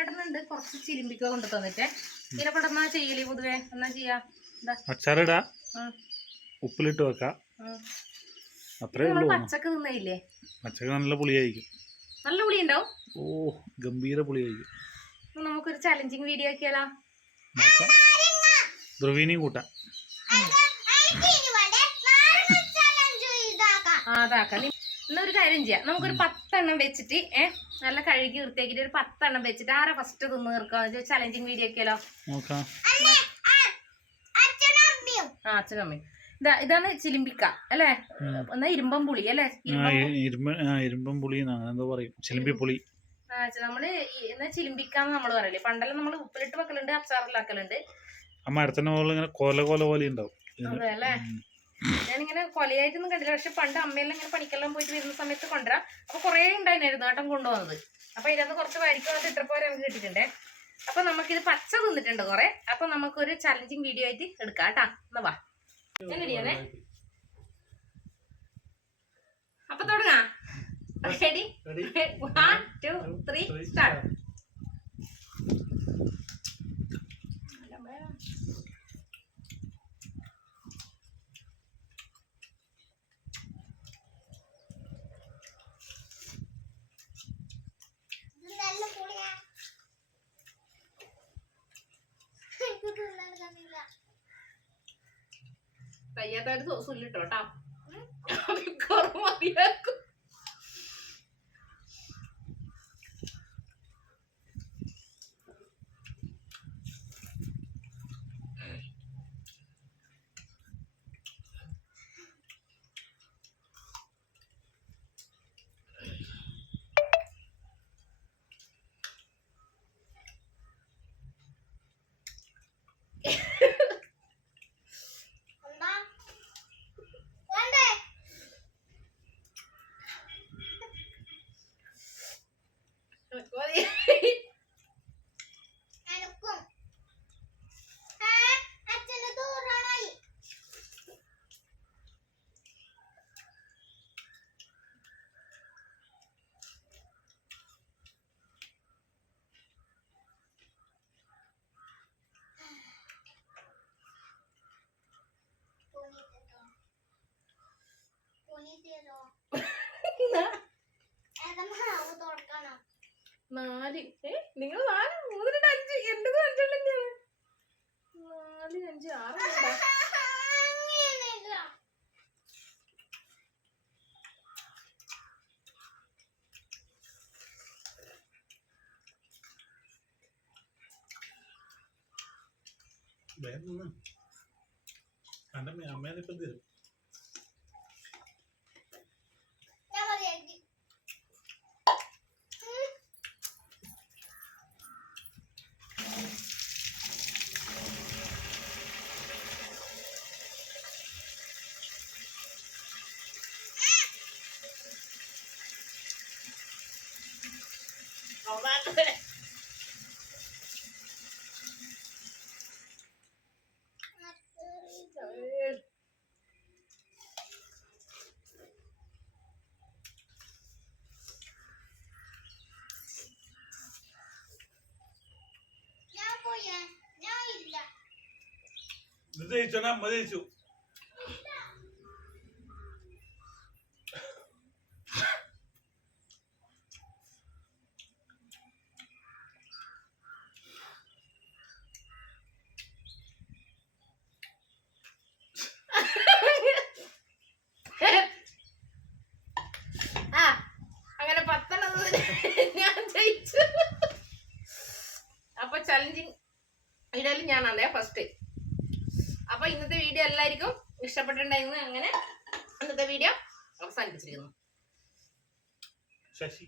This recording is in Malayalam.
ഏട്ടനുണ്ട് കുറച്ച് ചിരിമ്പിക്ക കൊണ്ട് തന്നിട്ടേ. ഇതിനെ പെട്ടെന്ന് ചെയ്യലേ പൊതുവേ. എന്നാ ചെയ്യാ? അച്ചാറിടാ. ഉപ്പിലിട്ട് വെക്കാം. അത്രേ ഉള്ളൂ. പച്ചക്ക് തിന്നയില്ലേ? പച്ചക്ക് നല്ല പുളിയായിരിക്കും. നല്ല പുളി ഉണ്ടാവും ഓ ഗംഭീര പുളിയായിരിക്കും. നമുക്കൊരു ചലഞ്ചിങ് വീഡിയോ ആക്കിയാലോ? നോക്കാം. ധ്രുവീനെയും കൂട്ടാം. അതാക്കാം നീ- എന്നാ ഒരു കാര്യം ചെയ്യാം. നമുക്കൊരു പത്തെണ്ണം വെച്ചിട്ട് ഏ നല്ല കഴുകി വൃത്തിയാക്കിട്ട് ഒരു പത്തെണ്ണം വെച്ചിട്ട് ആരാ ഫസ്റ്റ് തിന്ന് തീർക്കാന്ന് ചലഞ്ചിങ് വീഡിയോ ഒക്കെയല്ലോ. ആ അച്ഛനും അമ്മയും. ഇതാ ഇതാണ് ചിലിമ്പിക്ക അല്ലേ. എന്നാ ഇരുമ്പം പുളി അല്ലേ? ഇരുമ്പം പുളി എന്തോ പറയും. ചിലിമ്പി പുളി. നമ്മൾ എന്നാ ചിലിമ്പിക്കാന്ന് നമ്മൾ പറയല്ലേ? പണ്ടെല്ലാം നമ്മൾ ഉപ്പിലിട്ട് വെക്കലുണ്ട് അച്ചാറിലാക്കലുണ്ട്. അമ്മ മരത്തിന്റെ മുകളിൽ ഇങ്ങനെ കൊല കൊല പോലെ ഉണ്ടാവും. അതെ അല്ലേ. ഞാനിങ്ങനെ കൊലയായിട്ടൊന്നും കണ്ടില്ല. പക്ഷെ പണ്ട് അമ്മയെല്ലാം ഇങ്ങനെ പണിക്കെല്ലാം പോയിട്ട് വരുന്ന സമയത്ത് കൊണ്ടുവരാം. അപ്പൊ കുറേ ഉണ്ടായിരുന്നു ഏട്ടൻ കൊണ്ടുവന്നത് അപ്പൊ ഇതിനകത്ത് കുറച്ച് വരിക്കും അത് ഇത്ര പോലെ നമുക്ക് കിട്ടിയിട്ടുണ്ടേ. അപ്പൊ ഇത് പച്ച തിന്നിട്ടുണ്ട് കുറെ. അപ്പൊ നമുക്കൊരു ചലഞ്ചിങ് വീഡിയോ ആയിട്ട് എടുക്കാം കേട്ടാ. എന്നാ വാ. അപ്പൊ തുടങ്ങാം. Ready one two three start കയ്യാത്തവര് സുല്ലിട്ടോ കേട്ടാ കുറവ് നാല്. ഏ നിങ്ങൾ നാല് മൂന്ന് അഞ്ച്. എന്റത് തന്നെയാണ് നാല് അഞ്ച് ആറ് ഉണ്ടാ വേഗം ഇപ്പം അന്റെ അമ്മ- അമ്മേനെ ഇപ്പം തരും ഇത് ജയിച്ചോണ്ട് അമ്മ ജയിച്ചു ആ അങ്ങനെ പത്തെണ്ണം തിന്നിട്ട് ഞാൻ ജയിച്ചു അപ്പൊ ചലഞ്ചിങ് വീഡിയോയിൽ അതെ ഫസ്റ്റ് അപ്പൊ ഇന്നത്തെ വീഡിയോ എല്ലാവർക്കും ഇഷ്ടപ്പെട്ടിട്ടുണ്ടായിരുന്നു. അങ്ങനെ ഇന്നത്തെ വീഡിയോ അവസാനിപ്പിച്ചിരിക്കുന്നു. ശശി.